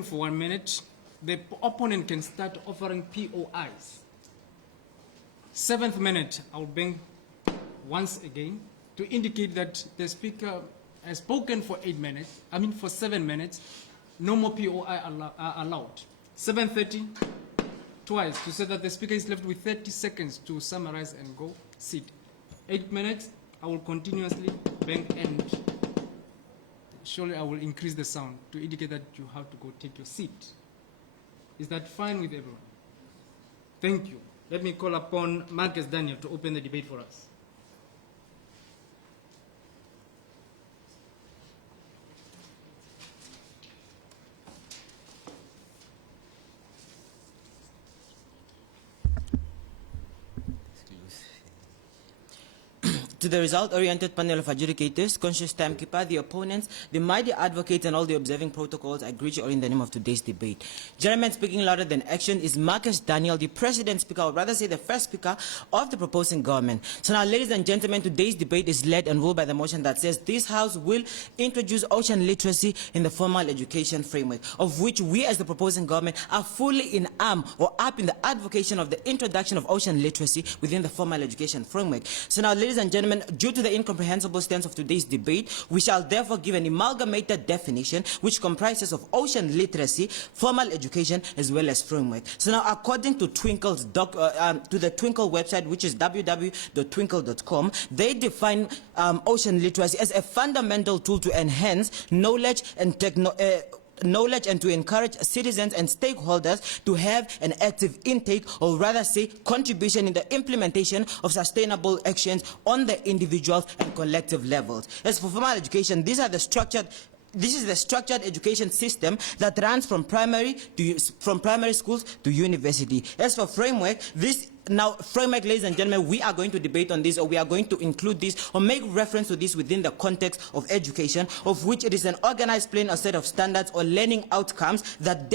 For 1 minute, the opponent can start offering POIs. 7th minute, I'll bring once again to indicate that the speaker has spoken for 7 minutes. No more POI are allowed. 7:30, twice, to say that the speaker is left with 30 seconds to summarize and go sit. 8 minutes, I will continuously bang, and surely I will increase the sound to indicate that you have to go take your seat. Is that fine with everyone? Thank you. Let me call upon Marcus Daniel to open the debate for us. To the result-oriented panel of adjudicators, conscious timekeeper, the opponents, the mighty advocates, and all the observing protocols, I greet you all in the name of today's debate. Gentlemen, speaking louder than action is Marcus Daniel, the president speaker, or rather say the first speaker of the proposing government. So now, ladies and gentlemen, today's debate is led and ruled by the motion that says this House will introduce ocean literacy in the formal education framework, of which we as the proposing government are fully in arm or up in the advocacy of the introduction of ocean literacy within the formal education framework. So now, ladies and gentlemen, due to the incomprehensible stance of today's debate, we shall therefore give an amalgamated definition which comprises of ocean literacy, formal education, as well as framework. So now, according to Twinkle's to the Twinkle website, which is www.twinkle.com, they define ocean literacy as a fundamental tool to enhance knowledge and to encourage citizens and stakeholders to have an active intake, or rather say contribution in the implementation of sustainable actions on the individual and collective levels. As for formal education, this is the structured education system that runs from primary schools to university. As for framework, framework, ladies and gentlemen, we are going to debate on this, or we are going to include this or make reference to this within the context of education, of which it is an organized plan or set of standards or learning outcomes that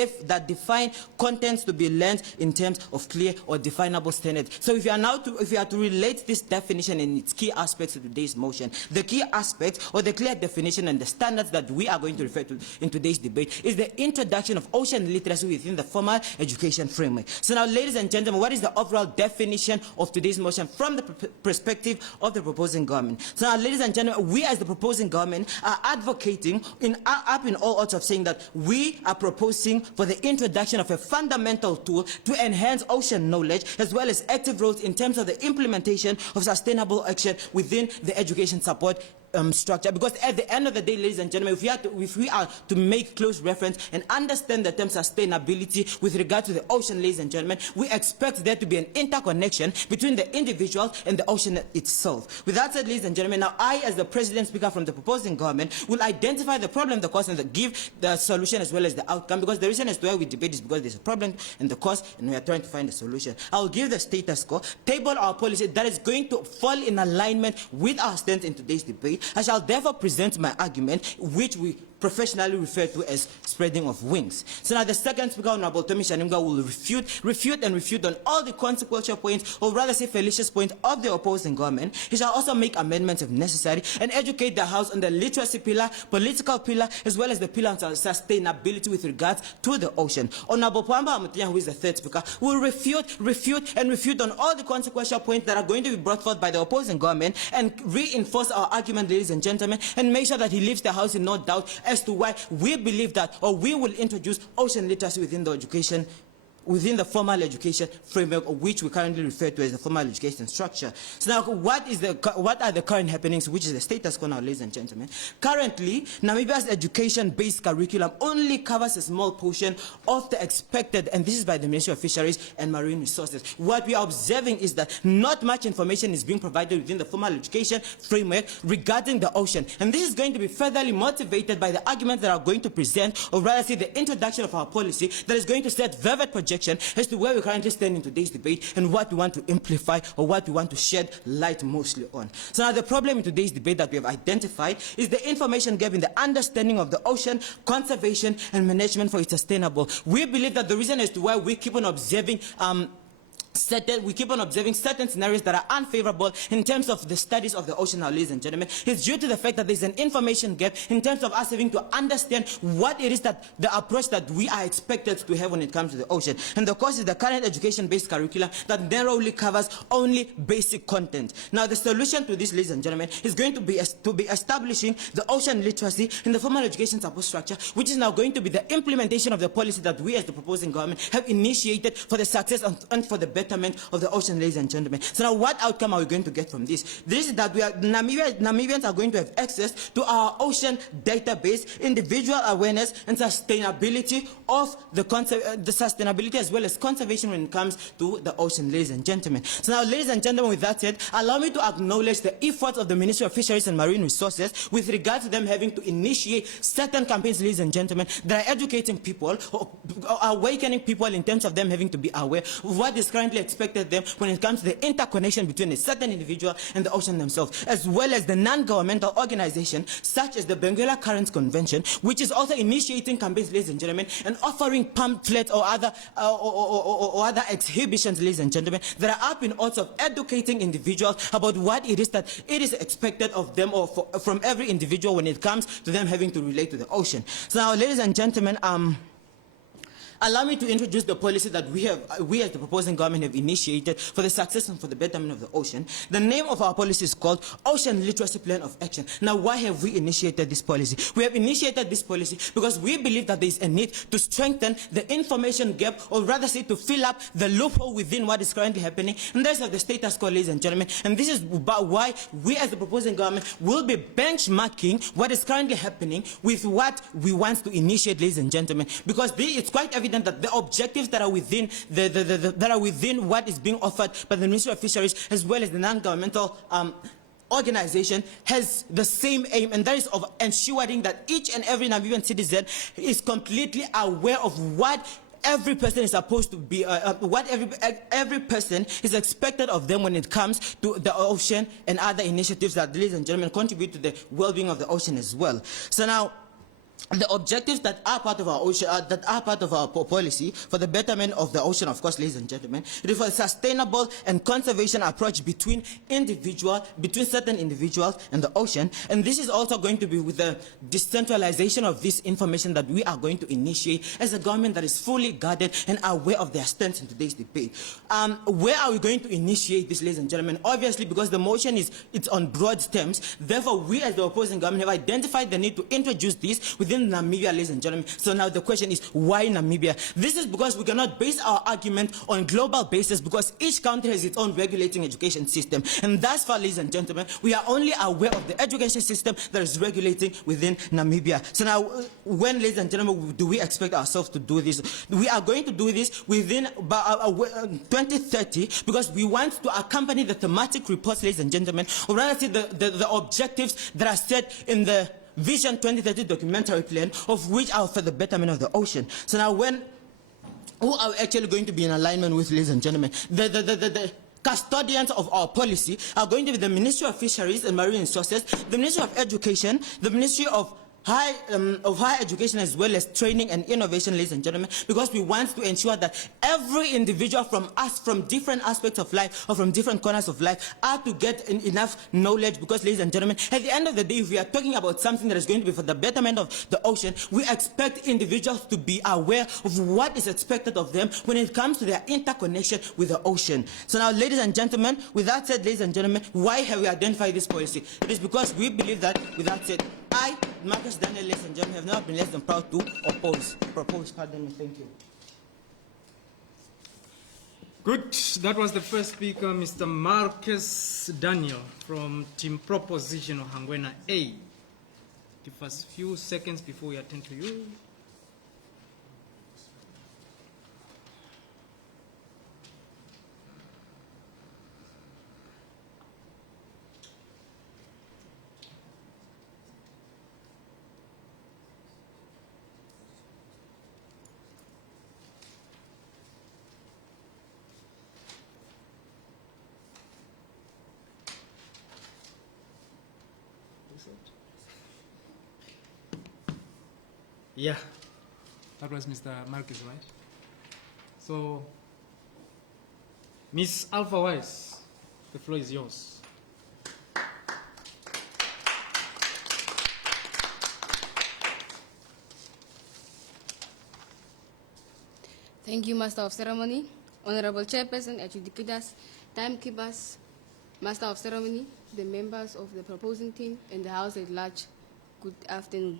define contents to be learned in terms of clear or definable standards. So if you are to relate this definition and its key aspects to today's motion, the key aspects or the clear definition and the standards that we are going to refer to in today's debate is the introduction of ocean literacy within the formal education framework. So now, ladies and gentlemen, what is the overall definition of today's motion from the perspective of the proposing government? So now, ladies and gentlemen, we as the proposing government are advocating up in all odds of saying that we are proposing for the introduction of a fundamental tool to enhance ocean knowledge as well as active roles in terms of the implementation of sustainable action within the education support structure. Because at the end of the day, ladies and gentlemen, if we are to make close reference and understand the term sustainability with regard to the ocean, ladies and gentlemen, we expect there to be an interconnection between the individual and the ocean itself. With that said, ladies and gentlemen, now I, as the president speaker from the proposing government, will identify the problem, the cause, and give the solution as well as the outcome, because the reason as to why we debate is because there's a problem and the cause, and we are trying to find a solution. I will give the status quo, table our policy that is going to fall in alignment with our stance in today's debate. I shall therefore present my argument, which we professionally refer to as spreading of wings. So now the second speaker, Honorable Tommy Shanimga, will refute on all the consequential points, or rather say fallacious points of the opposing government. He shall also make amendments if necessary and educate the House on the literacy pillar, political pillar, as well as the pillar of sustainability with regards to the ocean. Honorable Pamba Amutinya, who is the third speaker, will refute on all the consequential points that are going to be brought forth by the opposing government and reinforce our argument, ladies and gentlemen, and make sure that he leaves the House in no doubt as to why we believe that, or we will introduce ocean literacy within the formal education framework, of which we currently refer to as the formal education structure. So now, what are the current happenings, which is the status quo now, ladies and gentlemen? Currently, Namibia's education-based curriculum only covers a small portion of the expected, and this is by the Ministry of Fisheries and Marine Resources. What we are observing is that not much information is being provided within the formal education framework regarding the ocean. And this is going to be furtherly motivated by the arguments that are going to present, or rather say the introduction of our policy that is going to set vivid projections as to where we currently stand in today's debate and what we want to amplify or what we want to shed light mostly on. So now the problem in today's debate that we have identified is the information gap in the understanding of the ocean, conservation and management for its sustainable. We believe that the reason as to why we keep on observing we keep on observing certain scenarios that are unfavorable in terms of the studies of the ocean now, ladies and gentlemen. It's due to the fact that there's an information gap in terms of us having to understand what it is that the approach that we are expected to have when it comes to the ocean. And the course is the current education-based curriculum that narrowly covers only basic content. Now, the solution to this, ladies and gentlemen, is going to be establishing the ocean literacy in the formal education support structure, which is now going to be the implementation of the policy that we as the proposing government have initiated for the success and for the betterment of the ocean, ladies and gentlemen. So now what outcome are we going to get from this? This is that Namibians are going to have access to our ocean database, individual awareness and sustainability of the sustainability as well as conservation when it comes to the ocean, ladies and gentlemen. So now, ladies and gentlemen, with that said, allow me to acknowledge the efforts of the Ministry of Fisheries and Marine Resources with regard to them having to initiate certain campaigns, ladies and gentlemen, that are educating people, or awakening people in terms of them having to be aware of what is currently expected them when it comes to the interconnection between a certain individual and the ocean themselves, as well as the non-governmental organization such as the Benguela Currents Convention, which is also initiating campaigns, ladies and gentlemen, and offering pamphlets or other exhibitions, ladies and gentlemen, that are up in odds of educating individuals about what it is that it is expected of them or from every individual when it comes to them having to relate to the ocean. So now, ladies and gentlemen, allow me to introduce the policy that we as the proposing government have initiated for the success and for the betterment of the ocean. The name of our policy is called Ocean Literacy Plan of Action. Now, why have we initiated this policy? We have initiated this policy because we believe that there is a need to strengthen the information gap, or rather say to fill up the loophole within what is currently happening. And that's of the status quo, ladies and gentlemen. And this is why we as the proposing government will be benchmarking what is currently happening with what we want to initiate, ladies and gentlemen. Because it's quite evident that the objectives that are within within what is being offered by the Ministry of Fisheries as well as the non-governmental organization has the same aim, and that is of ensuring that each and every Namibian citizen is completely aware of what every person is supposed to be, what every person is expected of them when it comes to the ocean and other initiatives that, ladies and gentlemen, contribute to the well-being of the ocean as well. So now, the objectives that are part of our ocean, that are part of our policy for the betterment of the ocean, of course, ladies and gentlemen, it is for a sustainable and conservation approach between certain individuals and the ocean. And this is also going to be with the decentralization of this information that we are going to initiate as a government that is fully guarded and aware of their stance in today's debate. Where are we going to initiate this, ladies and gentlemen? Obviously, because the motion it's on broad terms. Therefore, we as the opposing government have identified the need to introduce this within Namibia, ladies and gentlemen. So now the question is, why Namibia? This is because we cannot base our argument on global basis, because each country has its own regulating education system. And thus far, ladies and gentlemen, we are only aware of the education system that is regulating within Namibia. So now, when, ladies and gentlemen, do we expect ourselves to do this? We are going to do this within 2030, because we want to accompany the thematic reports, ladies and gentlemen, or rather say the objectives that are set in the Vision 2030 documentary plan, of which are for the betterment of the ocean. So now, who are we actually going to be in alignment with, ladies and gentlemen? The custodians of our policy are going to be the Ministry of Fisheries and Marine Resources, the Ministry of Education, the Ministry of higher education as well as training and innovation, ladies and gentlemen, because we want to ensure that every individual from different aspects of life or from different corners of life are to get enough knowledge, because, ladies and gentlemen, at the end of the day, if we are talking about something that is going to be for the betterment of the ocean, we expect individuals to be aware of what is expected of them when it comes to their interconnection with the ocean. So now, ladies and gentlemen, with that said, ladies and gentlemen, why have we identified this policy? It is because we believe that, with that said, I, Marcus Daniel, ladies and gentlemen, have never been less than proud to propose. Pardon me, thank you. Good. That was the first speaker, Mr. Marcus Daniel from Team Proposition Ohangwena A. Give us a few seconds before we attend to you. Yeah, that was Mr. Marcus, right? So, Miss Alpha Wise, the floor is yours. Thank you, Master of Ceremony, Honorable Chairperson, adjudicators, timekeepers, Master of Ceremony, the members of the proposing team, and the House at large. Good afternoon.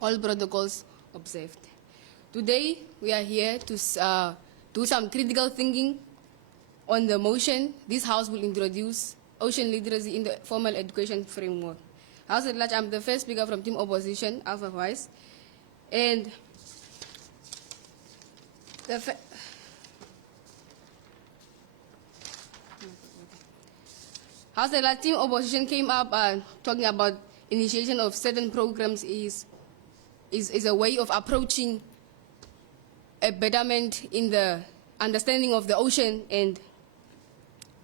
All protocols observed. Today, we are here to do some critical thinking on the motion. This House will introduce ocean literacy in the formal education framework. House at large, I'm the first speaker from Team Opposition, Alpha Wise, and House at large, Team Opposition came up talking about initiation of certain programs is a way of approaching a betterment in the understanding of the ocean and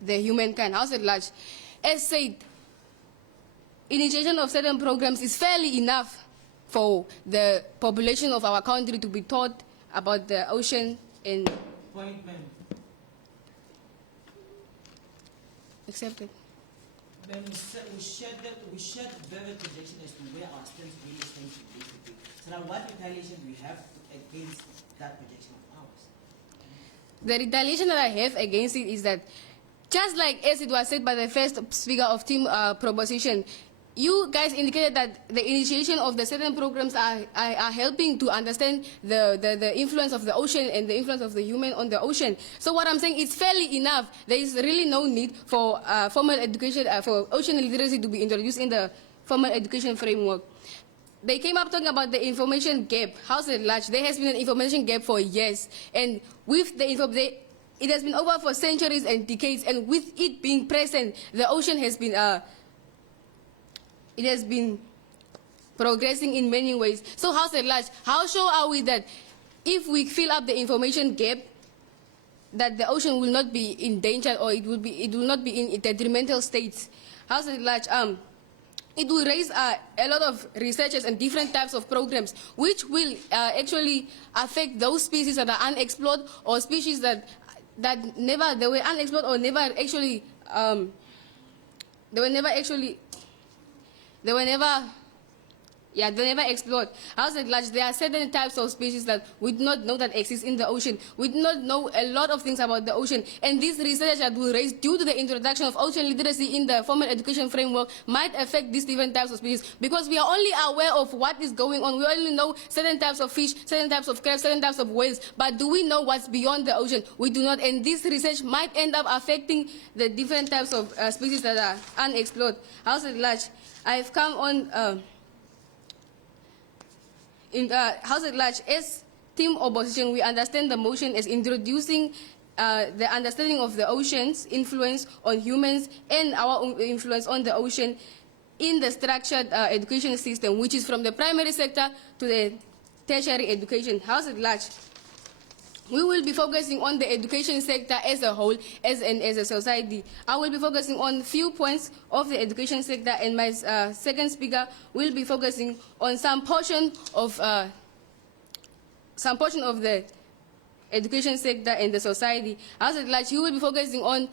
the humankind. House at large, as said, initiation of certain programs is fairly enough for the population of our country to be taught about the ocean and accepted. Then we shared very projection as to where our strengths really stand today. So now what retaliation do we have against that projection of ours? The retaliation that I have against it is that, just like as it was said by the first speaker of Team Proposition, you guys indicated that the initiation of the certain programs are helping to understand the influence of the ocean and the influence of the human on the ocean. So what I'm saying is fairly enough. There is really no need for formal education, for ocean literacy to be introduced in the formal education framework. They came up talking about the information gap. House at large, there has been an information gap for years. And with the it has been over for centuries and decades. And with it being present, the ocean has been it has been progressing in many ways. So House at large, how sure are we that if we fill up the information gap, that the ocean will not be endangered or it will not be in detrimental states? House at large, it will raise a lot of researches and different types of programs which will actually affect those species that are unexplored or species that they were unexplored or never actually they were never explored. House at large, there are certain types of species that we do not know that exist in the ocean. We do not know a lot of things about the ocean. And this research that will raise due to the introduction of ocean literacy in the formal education framework might affect these different types of species, because we are only aware of what is going on. We only know certain types of fish, certain types of crabs, certain types of whales. But do we know what's beyond the ocean? We do not. And this research might end up affecting the different types of species that are unexplored. House at large, I've come on House at large, as Team Opposition, we understand the motion as introducing the understanding of the ocean's influence on humans and our own influence on the ocean in the structured education system, which is from the primary sector to the tertiary education. House at large, we will be focusing on the education sector as a whole, as a society. I will be focusing on few points of the education sector, and my second speaker will be focusing on some portion of the education sector and the society. As at large, you will be focusing on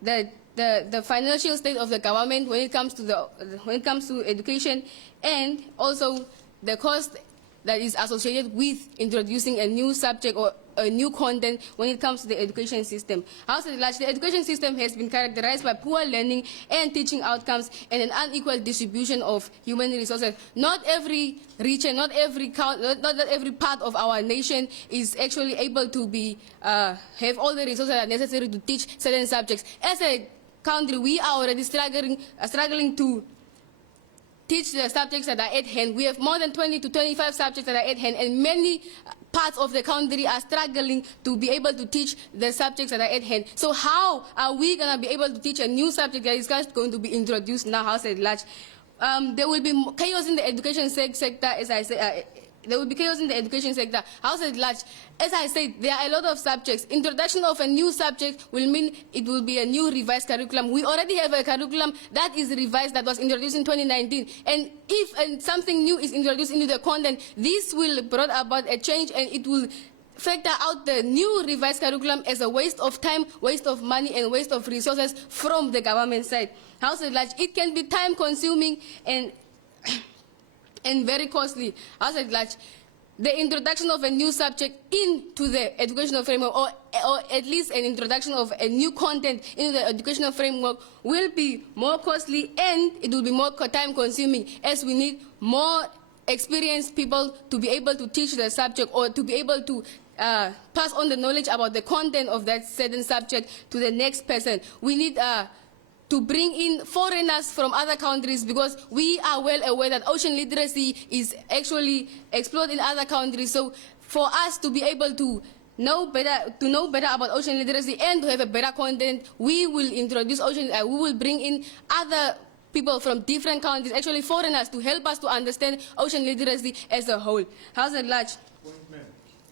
the financial state of the government when it comes to education, and also the cost that is associated with introducing a new subject or a new content when it comes to the education system. House at large, the education system has been characterized by poor learning and teaching outcomes and an unequal distribution of human resources. Not every region, not every part of our nation is actually able to be have all the resources that are necessary to teach certain subjects. As a country, we are already struggling to teach the subjects that are at hand. We have more than 20 to 25 subjects that are at hand, and many parts of the country are struggling to be able to teach the subjects that are at hand. So how are we going to be able to teach a new subject that is just going to be introduced now, House at large? There will be chaos in the education sector, as I say. There will be chaos in the education sector. House at large, as I said, there are a lot of subjects. Introduction of a new subject will mean it will be a new revised curriculum. We already have a curriculum that is revised, that was introduced in 2019. And if something new is introduced into the content, this will bring about a change, and it will factor out the new revised curriculum as a waste of time, waste of money, and waste of resources from the government side. House at large, it can be time consuming and very costly. House at large, the introduction of a new subject into the educational framework, or at least an introduction of a new content into the educational framework, will be more costly and it will be more time consuming, as we need more experienced people to be able to teach the subject, or to be able to pass on the knowledge about the content of that certain subject to the next person. We need to bring in foreigners from other countries, because we are well aware that ocean literacy is actually explored in other countries. So for us to be able to know better about ocean literacy and to have a better content, we will introduce we will bring in other people from different countries, actually foreigners, to help us to understand ocean literacy as a whole. How's at large? Point, ma'am.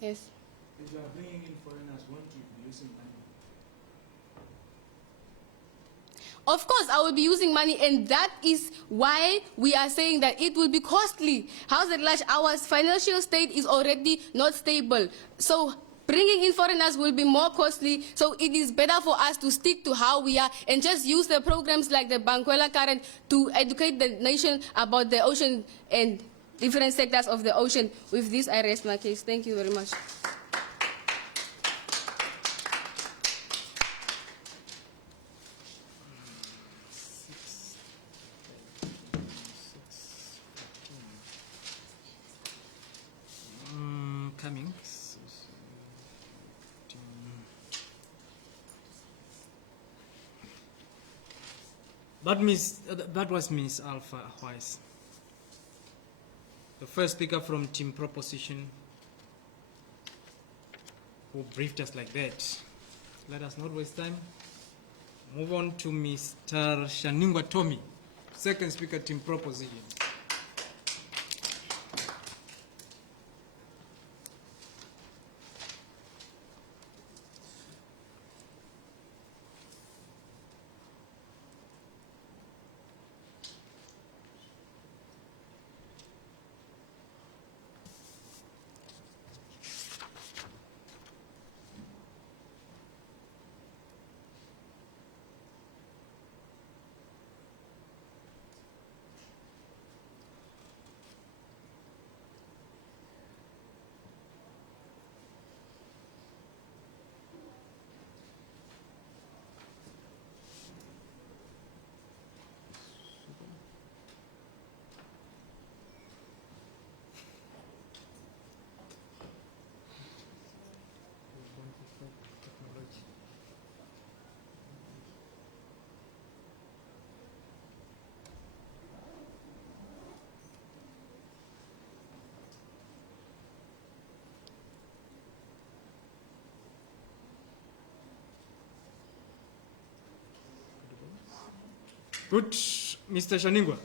Yes. If you are bringing in foreigners, won't you be using money? Of course, I will be using money, and that is why we are saying that it will be costly. How's at large? Our financial state is already not stable. So bringing in foreigners will be more costly. So it is better for us to stick to how we are and just use the programs like the Bankwela Current to educate the nation about the ocean and different sectors of the ocean. With this, I rest my case. Thank you very much. Coming. That was Miss Alpha Weiss. The first speaker from Team Proposition, who briefed us like that. Let us not waste time. Move on to Mr. Shaningwa Tommy, second speaker, Team Proposition. Good. Mr. Shaningwa,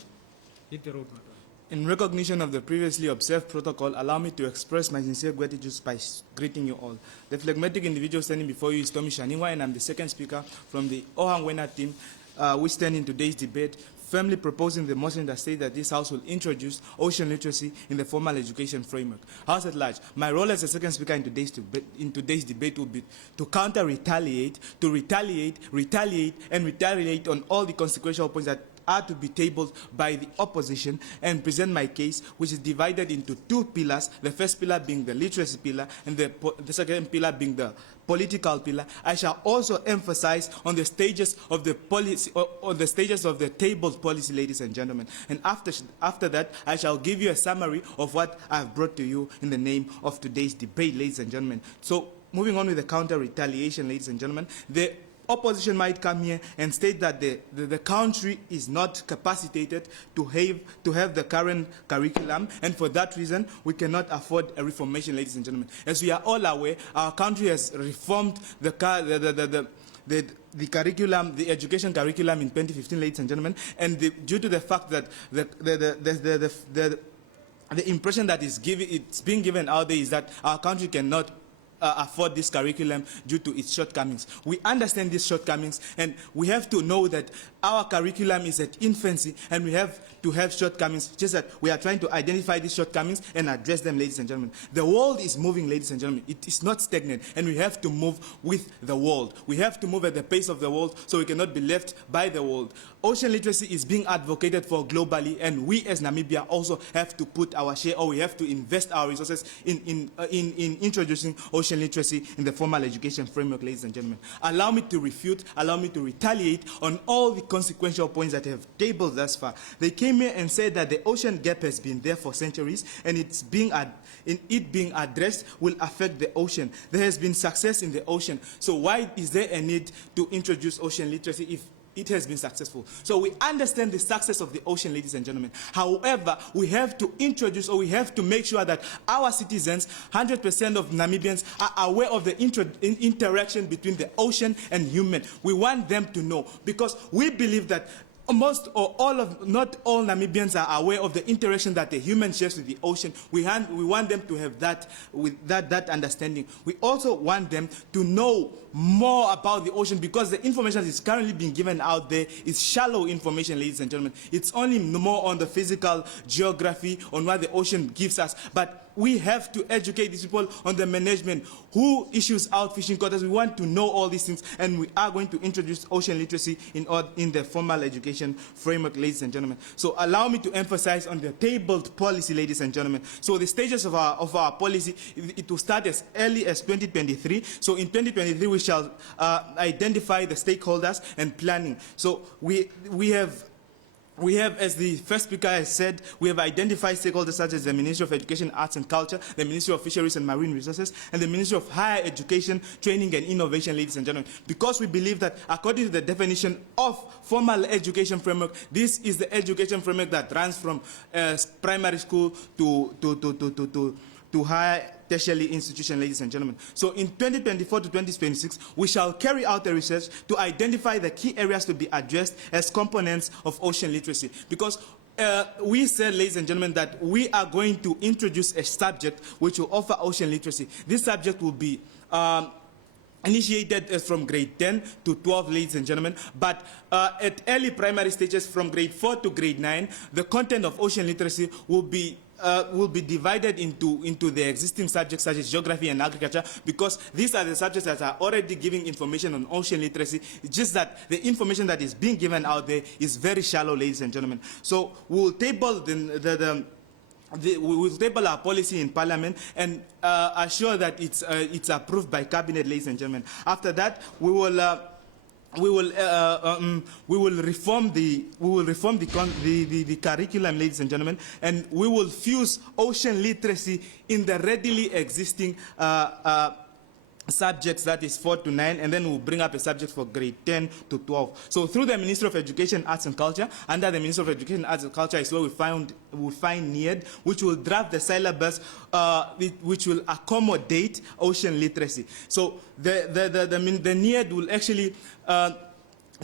hit the road, my brother. In recognition of the previously observed protocol, allow me to express my sincere gratitude by greeting you all. The phlegmatic individual standing before you is Tommy Shaningwa, and I'm the second speaker from the Ohangwena team, which stand in today's debate, firmly proposing the motion that states that this House will introduce ocean literacy in the formal education framework. House at large, my role as the second speaker in today's debate will be to counter-retaliate, to retaliate on all the consequential points that are to be tabled by the opposition, and present my case, which is divided into two pillars, the first pillar being the literacy pillar and the second pillar being the political pillar. I shall also emphasize on the stages of the policy, on the stages of the tabled policy, ladies and gentlemen. And after that, I shall give you a summary of what I've brought to you in the name of today's debate, ladies and gentlemen. So, moving on with the counter-retaliation, ladies and gentlemen, the opposition might come here and state that the country is not capacitated to have the current curriculum, and for that reason we cannot afford a reformation, ladies and gentlemen. As we are all aware, our country has reformed the curriculum, the education curriculum in 2015, ladies and gentlemen, and due to the fact that the impression that it's being given out there is that our country cannot afford this curriculum due to its shortcomings. We understand these shortcomings, and we have to know that our curriculum is at infancy and we have to have shortcomings, just that we are trying to identify these shortcomings and address them, ladies and gentlemen. The world is moving, ladies and gentlemen. It is not stagnant, and we have to move with the world. We have to move at the pace of the world, so we cannot be left by the world. Ocean literacy is being advocated for globally, and we as Namibia also have to put our share, or we have to invest our resources in introducing ocean literacy in the formal education framework, ladies and gentlemen. Allow me to refute, allow me to retaliate on all the consequential points that have tabled thus far. They came here and said that the ocean gap has been there for centuries, and it being addressed will affect the ocean. There has been success in the ocean, so why is there a need to introduce ocean literacy if it has been successful? So we understand the success of the ocean, ladies and gentlemen. However, we have to introduce, or we have to make sure that our citizens, 100% of Namibians, are aware of the interaction between the ocean and human. We want them to know, because we believe that not all Namibians are aware of the interaction that the human shares with the ocean. We want them to have that understanding. We also want them to know more about the ocean, because the information that is currently being given out there is shallow information, ladies and gentlemen. It's only more on the physical geography, on what the ocean gives us. But we have to educate these people on the management, who issues out fishing quotas. We want to know all these things, and we are going to introduce ocean literacy in the formal education framework, ladies and gentlemen. So allow me to emphasize on the tabled policy, ladies and gentlemen. So the stages of our policy, it will start as early as 2023. So in 2023, we shall identify the stakeholders and planning. So we have, as the first speaker has said, we have identified stakeholders such as the Ministry of Education, Arts and Culture, the Ministry of Fisheries and Marine Resources, and the Ministry of Higher Education, Training and Innovation, ladies and gentlemen. Because we believe that according to the definition of formal education framework, this is the education framework that runs from primary school to higher tertiary institution, ladies and gentlemen. So in 2024 to 2026, we shall carry out the research to identify the key areas to be addressed as components of ocean literacy. Because we said, ladies and gentlemen, that we are going to introduce a subject which will offer ocean literacy. This subject will be initiated from grade 10 to 12, ladies and gentlemen, but at early primary stages from grade 4 to grade 9, the content of ocean literacy will be divided into the existing subjects such as geography and agriculture, because these are the subjects that are already giving information on ocean literacy. It's just that the information that is being given out there is very shallow, ladies and gentlemen. So we will table we will table our policy in Parliament and assure that it's approved by Cabinet, ladies and gentlemen. After that, we will reform the curriculum, ladies and gentlemen, and we will fuse ocean literacy in the readily existing subjects, that is 4 to 9, and then we'll bring up a subject for grade 10 to 12. So through the Ministry of Education, Arts and Culture, under the Ministry of Education, Arts and Culture is where we find NEAD, which will draft the syllabus which will accommodate ocean literacy. So the NEAD will actually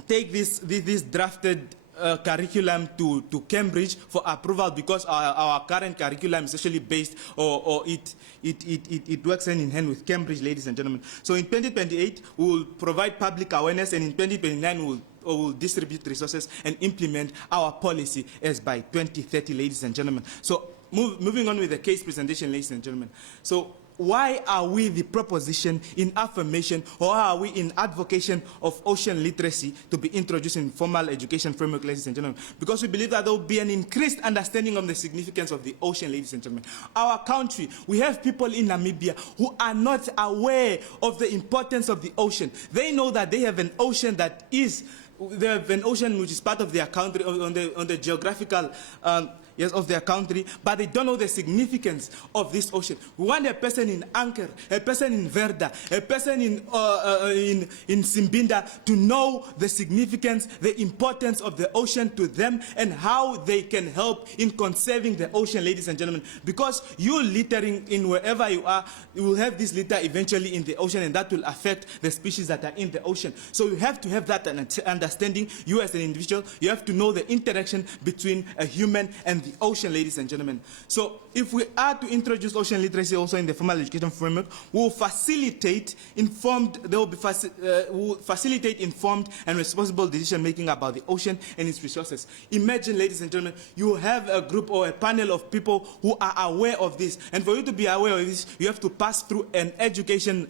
take this drafted curriculum to Cambridge for approval, because our current curriculum is actually based, or it works hand in hand with Cambridge, ladies and gentlemen. So in 2028, we will provide public awareness, and in 2029, we will distribute resources and implement our policy as by 2030, ladies and gentlemen. So moving on with the case presentation, ladies and gentlemen. So why are we the proposition in affirmation, or are we in advocation of ocean literacy to be introduced in formal education framework, ladies and gentlemen? Because we believe that there will be an increased understanding of the significance of the ocean, ladies and gentlemen. Our country, we have people in Namibia who are not aware of the importance of the ocean. They know that they have an ocean they have an ocean which is part of their country, on the geographical of their country, but they don't know the significance of this ocean. We want a person in Anker, a person in Verda, a person in Simbinda to know the significance, the importance of the ocean to them, and how they can help in conserving the ocean, ladies and gentlemen. Because you littering in wherever you are, you will have this litter eventually in the ocean, and that will affect the species that are in the ocean. So you have to have that understanding. You as an individual, you have to know the interaction between a human and the ocean, ladies and gentlemen. So if we are to introduce ocean literacy also in the formal education framework, we'll facilitate informed and responsible decision making about the ocean and its resources. Imagine, ladies and gentlemen, you have a group or a panel of people who are aware of this, and for you to be aware of this, you have to pass through an education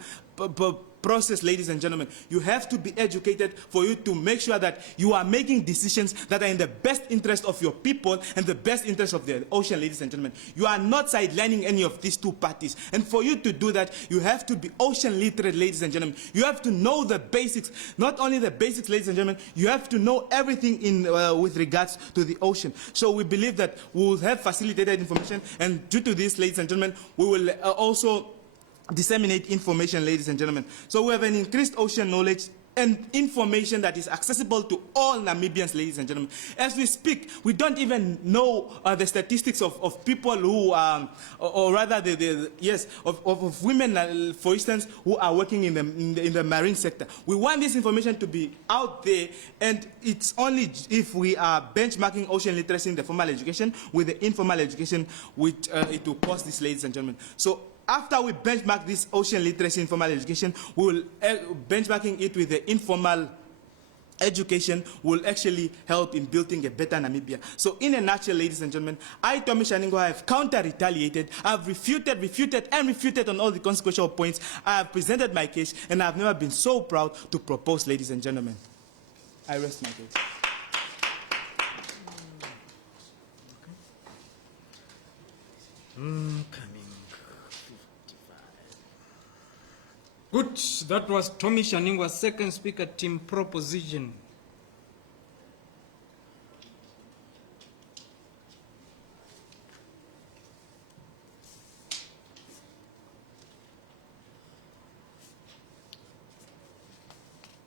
process, ladies and gentlemen. You have to be educated for you to make sure that you are making decisions that are in the best interest of your people and the best interest of the ocean, ladies and gentlemen. You are not sidelining any of these two parties. And for you to do that, you have to be ocean literate, ladies and gentlemen. You have to know the basics. Not only the basics, ladies and gentlemen, you have to know everything with regards to the ocean. So we believe that we will have facilitated information, and due to this, ladies and gentlemen, we will also disseminate information, ladies and gentlemen. So we have an increased ocean knowledge and information that is accessible to all Namibians, ladies and gentlemen. As we speak, we don't even know the statistics of people who, or rather, of women, for instance, who are working in the marine sector. We want this information to be out there, and it's only if we are benchmarking ocean literacy in the formal education with the informal education, which it will cause this, ladies and gentlemen. So after we benchmark this ocean literacy in formal education, we will benchmarking it with the informal education will actually help in building a better Namibia. So in a nutshell, ladies and gentlemen, I, Tommy Shaningo, have counter-retaliated. I've refuted on all the consequential points. I have presented my case, and I've never been so proud to propose, ladies and gentlemen. I rest my case. Good. That was Tommy Shaningwa's second speaker team proposition.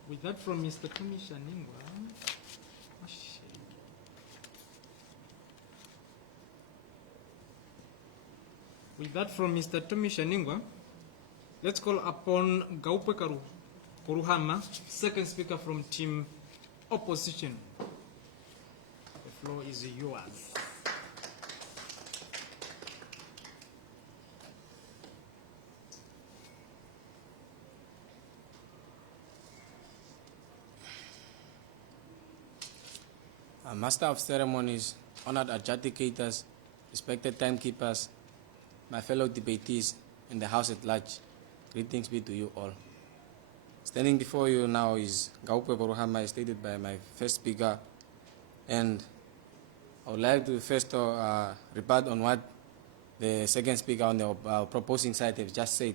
With that from Mr. Tommy Shaningwa. With that from Mr. Tommy Shaningwa, let's call upon Gaupe Kuruhama, second speaker from team opposition. The floor is yours. Master of ceremonies, honored adjudicators, respected timekeepers, my fellow debatees, and the House at large, greetings be to you all. Standing before you now is Gaupe Kuruhama, as stated by my first speaker, and I would like to first rebut on what the second speaker on the proposing side has just said.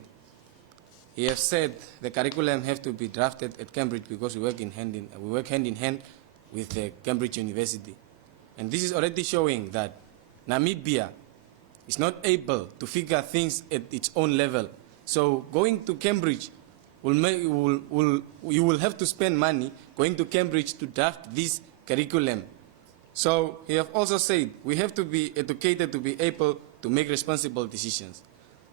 He has said the curriculum have to be drafted at Cambridge because we work hand in hand with the Cambridge University. And this is already showing that Namibia is not able to figure things at its own level. So going to Cambridge, you will have to spend money going to Cambridge to draft this curriculum. So he have also said we have to be educated to be able to make responsible decisions.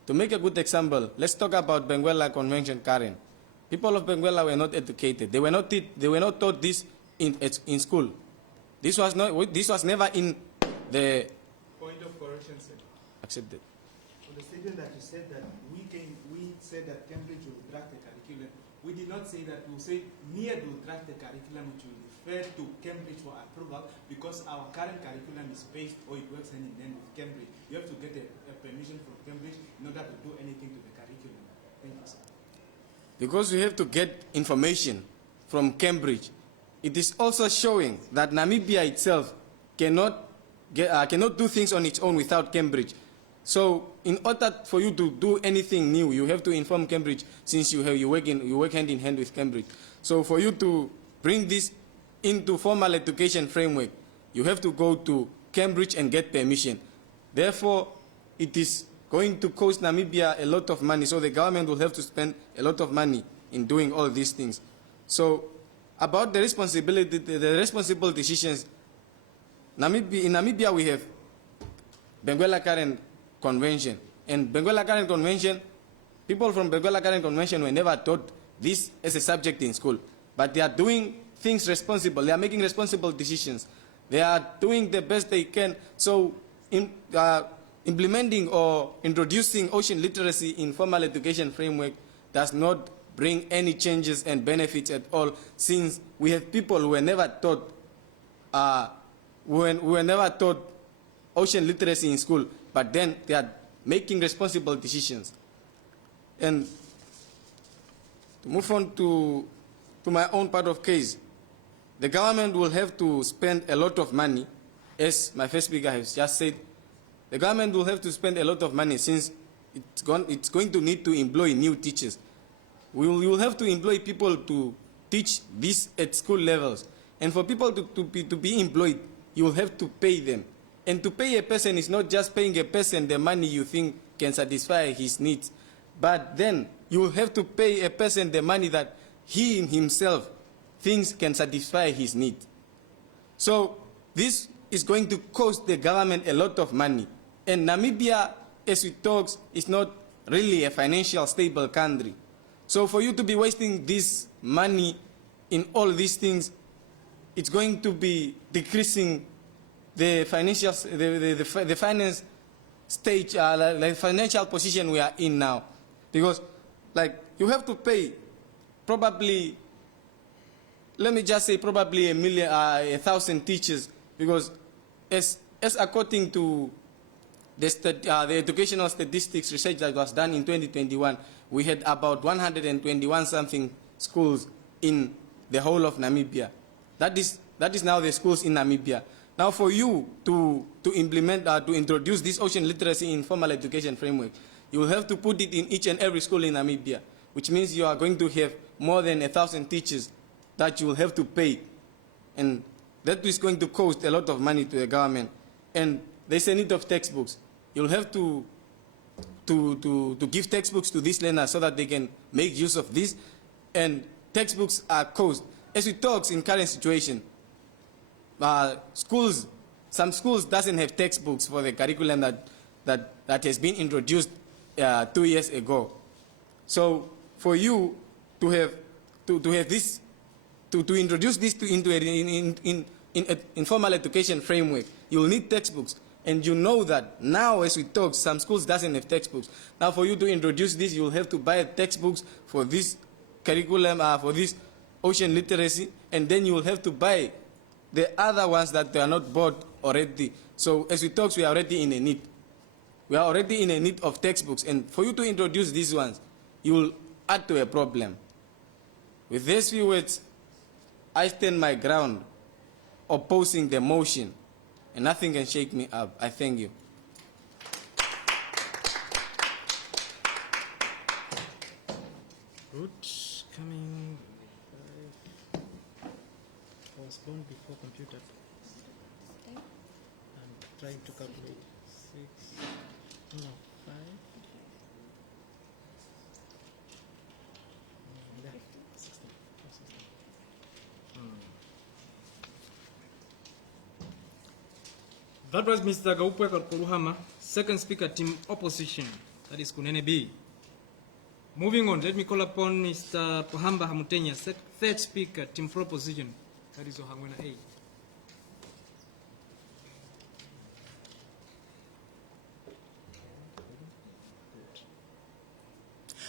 To make a good example, let's talk about Benguela Convention, Karen. People of Benguela were not educated. They were not taught this in school. This was never in the Point of correction, sir. Accepted. For the statement that you said that we said that Cambridge will draft the curriculum, we did not say that. We said NIAD will draft the curriculum, which will refer to Cambridge for approval, because our current curriculum is based, or it works hand in hand with Cambridge. You have to get a permission from Cambridge in order to do anything to the curriculum. Thank you, sir. Because we have to get information from Cambridge, it is also showing that Namibia itself cannot do things on its own without Cambridge. So in order for you to do anything new, you have to inform Cambridge, since you work hand in hand with Cambridge. So for you to bring this into formal education framework, you have to go to Cambridge and get permission. Therefore, it is going to cost Namibia a lot of money, so the government will have to spend a lot of money in doing all these things. So about the responsible decisions, in Namibia we have Benguela Karen Convention. And Benguela Karen Convention, people from Benguela Karen Convention were never taught this as a subject in school. But they are doing things responsible. They are making responsible decisions. They are doing the best they can. So implementing or introducing ocean literacy in formal education framework does not bring any changes and benefits at all, since we have people who were never taught ocean literacy in school, but then they are making responsible decisions. And to move on to my own part of case, the government will have to spend a lot of money, as my first speaker has just said. The government will have to spend a lot of money, since it's going to need to employ new teachers. We will have to employ people to teach this at school levels. And for people to be employed, you will have to pay them. And to pay a person is not just paying a person the money you think can satisfy his needs, but then you will have to pay a person the money that he himself thinks can satisfy his need. So this is going to cost the government a lot of money. And Namibia, as we talk, is not really a financial stable country. So for you to be wasting this money in all these things, it's going to be decreasing the financial, the finance stage, like financial position we are in now. Because like you have to pay probably, let me just say probably 1,000 teachers, because as according to the educational statistics research that was done in 2021, we had about 121 something schools in the whole of Namibia. That is now the schools in Namibia. Now for you to implement, to introduce this ocean literacy in formal education framework, you will have to put it in each and every school in Namibia, which means you are going to have more than 1,000 teachers that you will have to pay. And that is going to cost a lot of money to the government. And there's a need of textbooks. You'll have to give textbooks to these learners so that they can make use of this. And textbooks are cost. As we talk in current situation, some schools doesn't have textbooks for the curriculum that has been introduced 2 years ago. So for you to have this, to introduce this into an informal education framework, you will need textbooks. And you know that now as we talk, some schools doesn't have textbooks. Now for you to introduce this, you will have to buy textbooks for this curriculum, for this ocean literacy, and then you will have to buy the other ones that they are not bought already. So as we talk, we are already in a need. We are already in a need of textbooks. And for you to introduce these ones, you will add to a problem. With these few words, I stand my ground opposing the motion, and nothing can shake me up. I thank you. Good. Coming. I was born before computer. I'm trying to calculate. 6, no, 5. Yeah, 16. That was Mr. Gaupwe Koluhama, second speaker, team opposition, that is Kunene B. Moving on, let me call upon Mr. Pohamba Hamutenya, third speaker, team proposition, that is Ohangwena A.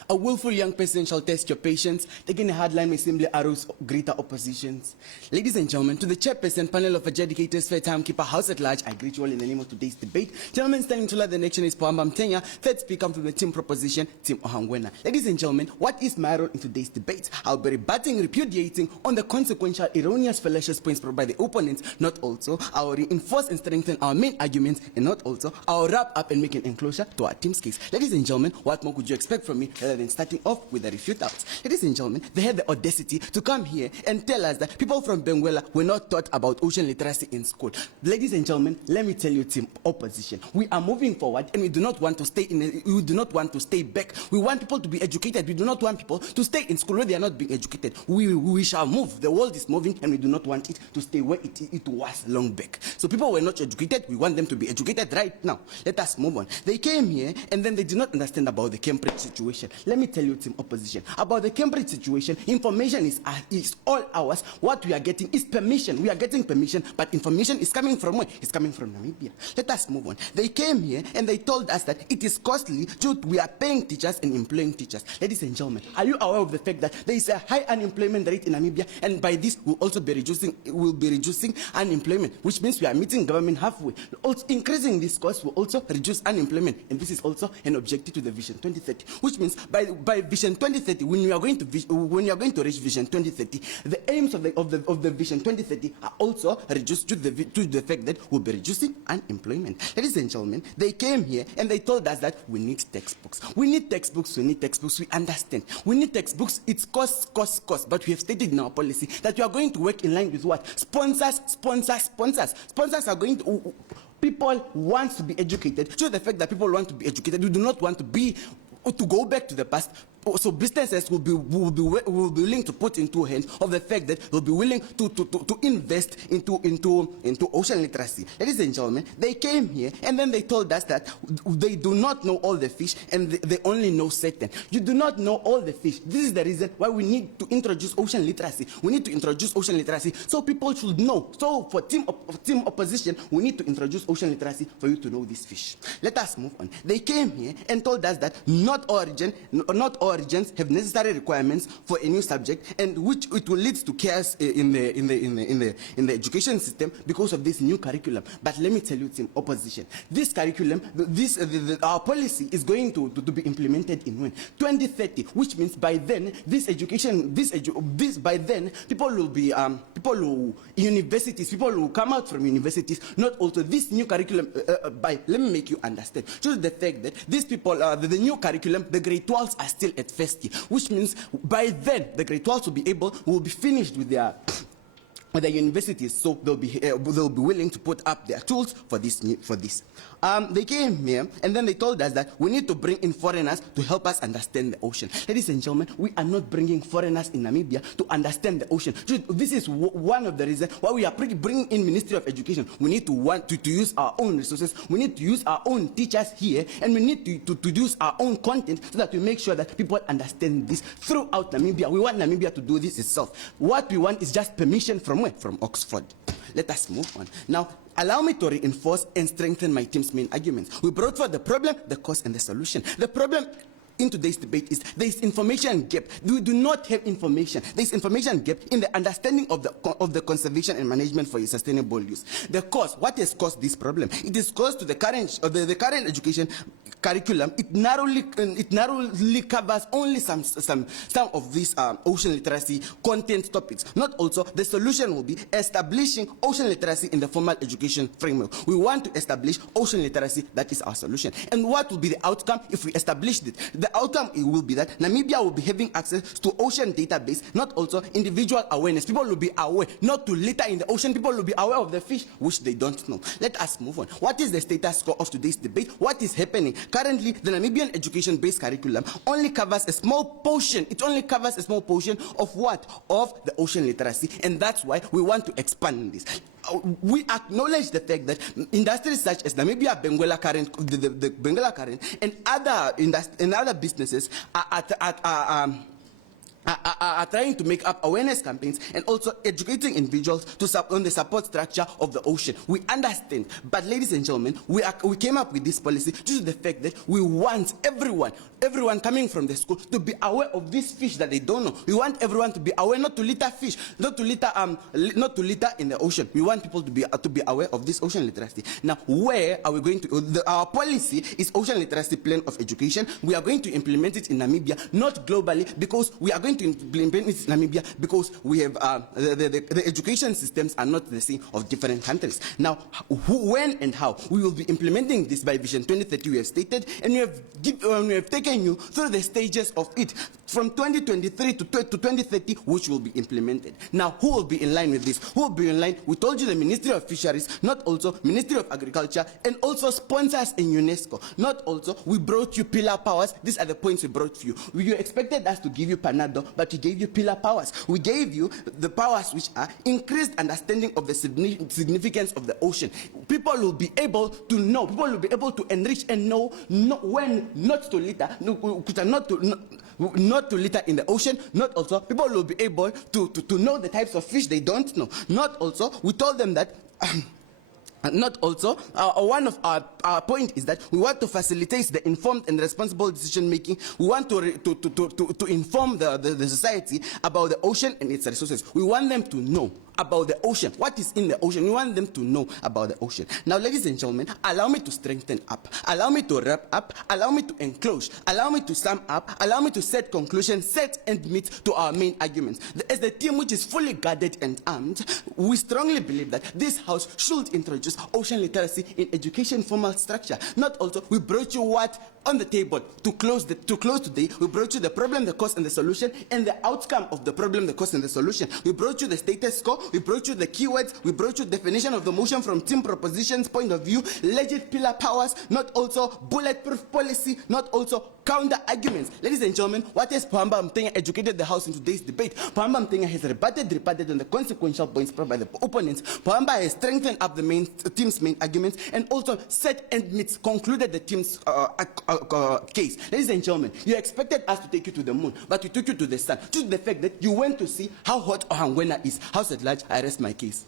A willful young person shall test your patience. Taking a hard line may simply arouse greater oppositions. Ladies and gentlemen, to the chairperson, panel of adjudicators, fair timekeeper, house at large, I greet you all in the name of today's debate. Gentlemen, standing to lead the nation is Pohamba Mtenya, third speaker from the team proposition, Team Ohangwena. Ladies and gentlemen, what is my role in today's debate? I'll be rebutting, repudiating on the consequential, erroneous, fallacious points brought by the opponents. Not also, I will reinforce and strengthen our main arguments, and not also, I will wrap up and make an enclosure to our team's case. Ladies and gentlemen, what more could you expect from me rather than starting off with the refutals? Ladies and gentlemen, they had the audacity to come here and tell us that people from Benguela were not taught about ocean literacy in school. Ladies and gentlemen, let me tell you, team opposition, we are moving forward and we do not want to stay we do not want to stay back. We want people to be educated. We do not want people to stay in school where they are not being educated. We shall move. The world is moving and we do not want it to stay where it was long back. So people were not educated. We want them to be educated right now. Let us move on. They came here and then they did not understand about the Cambridge situation. Let me tell you, team opposition, about the Cambridge situation. Information is all ours. What we are getting is permission. We are getting permission, but information is coming from where? It's coming from Namibia. Let us move on. They came here and they told us that it is costly due we are paying teachers and employing teachers. Ladies and gentlemen, are you aware of the fact that there is a high unemployment rate in Namibia, and by this we'll also be reducing unemployment, which means we are meeting government halfway. Also, increasing this cost will also reduce unemployment, and this is also an objective to the Vision 2030, which means by Vision 2030, when you are going to reach Vision 2030, the aims of the Vision 2030 are also reduced to the fact that we'll be reducing unemployment. Ladies and gentlemen, they came here and they told us that we need textbooks. We need textbooks. We understand. We need textbooks. It's cost. But we have stated in our policy that we are going to work in line with what? Sponsors. Sponsors are going to... People want to be educated. So the fact that people want to be educated, we do not want to go back to the past. So businesses will be willing to put into hands of the fact that they'll be willing to invest into ocean literacy. Ladies and gentlemen, they came here and then they told us that they do not know all the fish and they only know certain. You do not know all the fish. This is the reason why we need to introduce ocean literacy. We need to introduce ocean literacy so people should know. So for team opposition, we need to introduce ocean literacy for you to know this fish. Let us move on. They came here and told us that not all regions have necessary requirements for a new subject, and which it will lead to chaos in the education system because of this new curriculum. But let me tell you, team opposition, this curriculum, our policy is going to be implemented in when 2030, which means by then by then people will come out from universities. Not also this new curriculum. Let me make you understand. Just the fact that these people, the new curriculum, the grade 12s are still at first year, which means by then the grade 12s will be finished with their universities, so they'll be willing to put up their tools for this. They came here and then they told us that we need to bring in foreigners to help us understand the ocean. Ladies and gentlemen, we are not bringing foreigners in Namibia to understand the ocean. This is one of the reasons why we are bringing in Ministry of Education. We need to use our own resources. We need to use our own teachers here, and we need to use our own content so that we make sure that people understand this throughout Namibia. We want Namibia to do this itself. What we want is just permission from where? From Oxford. Let us move on. Now, allow me to reinforce and strengthen my team's main arguments. We brought forth the problem, the cause, and the solution. The problem in today's debate is there is information gap. We do not have information. There is information gap in the understanding of the conservation and management for a sustainable use. The cause, what has caused this problem? It is caused to the current education curriculum. It narrowly covers only some of these ocean literacy content topics. Not also, the solution will be establishing ocean literacy in the formal education framework. We want to establish ocean literacy. That is our solution. And what will be the outcome if we establish it? The outcome will be that Namibia will be having access to ocean database, not also individual awareness. People will be aware not to litter in the ocean. People will be aware of the fish, which they don't know. Let us move on. What is the status quo of today's debate? What is happening? Currently, the Namibian education-based curriculum only covers a small portion. It only covers a small portion of what? Of the ocean literacy. And that's why we want to expand this. We acknowledge the fact that industries such as Namibia Benguela Current, the Benguela Current, and other businesses are trying to make up awareness campaigns and also educating individuals on the support structure of the ocean. We understand, but ladies and gentlemen, we came up with this policy due to the fact that we want everyone coming from the school to be aware of this fish that they don't know. We want everyone to be aware not to litter fish, not to litter in the ocean. We want people to be aware of this ocean literacy. Now, where are we going to? Our policy is ocean literacy plan of education. We are going to implement it in Namibia, not globally, because we are going to implement it in Namibia because we have the education systems are not the same of different countries. Now, when and how we will be implementing this by Vision 2030, we have stated, and we have taken you through the stages of it from 2023 to 2030, which will be implemented. Now, who will be in line with this? Who will be in line? We told you the Ministry of Fisheries, not also Ministry of Agriculture, and also sponsors in UNESCO. Not also, we brought you pillar powers. These are the points we brought to you. You expected us to give you Panado. pillar, but we gave you pillar powers. We gave you the powers which are increased understanding of the significance of the ocean. People will be able to know, people will be able to enrich and know when not to litter, not to litter in the ocean. Not also, people will be able to know the types of fish they don't know. Not also, we told them that not also, one of our point is that we want to facilitate the informed and responsible decision making. We want to inform the society about the ocean and its resources. We want them to know about the ocean, what is in the ocean. We want them to know about the ocean. Now, ladies and gentlemen, allow me to strengthen up, allow me to wrap up, allow me to enclose, allow me to sum up, allow me to set conclusions, set and meet to our main arguments. As the team which is fully guarded and armed, we strongly believe that this house should introduce ocean literacy in education formal structure. Not also, we brought you what on the table to close today. We brought you the problem, the cause, and the solution, and the outcome of the problem, the cause, and the solution. We brought you the status quo. We brought you the keywords. We brought you definition of the motion from team propositions point of view, legit pillar powers, not also bulletproof policy, not also counter arguments. Ladies and gentlemen, what has Pohamba Mtenga educated the House in today's debate? Pohamba Mtenga has rebutted on the consequential points brought by the opponents. Pohamba has strengthened up the team's main arguments and also set and meets concluded the team's case. Ladies and gentlemen, you expected us to take you to the moon, but we took you to the sun, due to the fact that you went to see how hot Ohangwena is. House at large, I rest my case.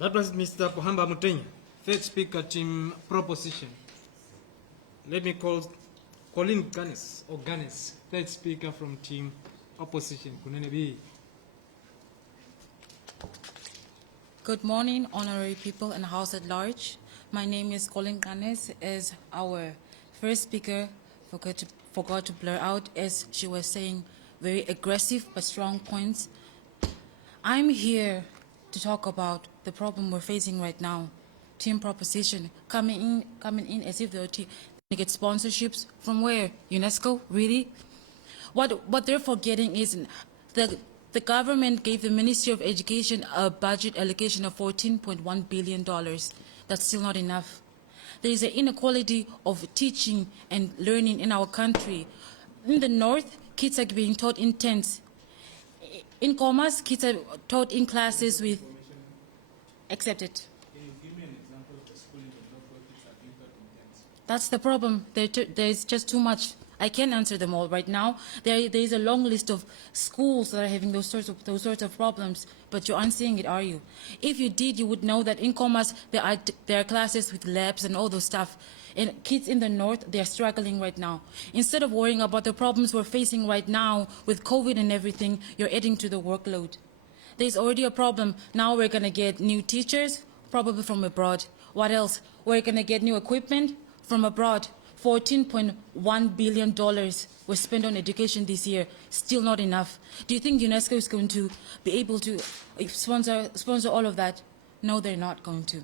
That was Mr. Pohamba Mutenya, third speaker, team proposition. Let me call Colin Ganes, or Ganes, third speaker from team opposition, Kunene B. Good morning, honorary people and House at large. My name is Colin Ganes. As our first speaker forgot to blur out, as she was saying, very aggressive but strong points. I'm here to talk about the problem we're facing right now. Team proposition coming in as if they get sponsorships from where? UNESCO, really? What they're forgetting is the government gave the Ministry of Education a budget allocation of $14.1 billion. That's still not enough. There is an inequality of teaching and learning in our country. In the north, kids are being taught in tents. In commerce, kids are taught in classes with accepted. Can you give me an example of a school in the north where kids are being taught in tents? That's the problem. There's just too much. I can't answer them all right now. There is a long list of schools that are having those sorts of problems, but you aren't seeing it, are you? If you did, you would know that in commerce there are classes with labs and all those stuff. And kids in the north, they are struggling right now. Instead of worrying about the problems we're facing right now with COVID and everything, you're adding to the workload. There's already a problem. Now we're going to get new teachers, probably from abroad. What else? We're going to get new equipment from abroad. $14.1 billion was spent on education this year. Still not enough. Do you think UNESCO is going to be able to sponsor all of that? No, they're not going to.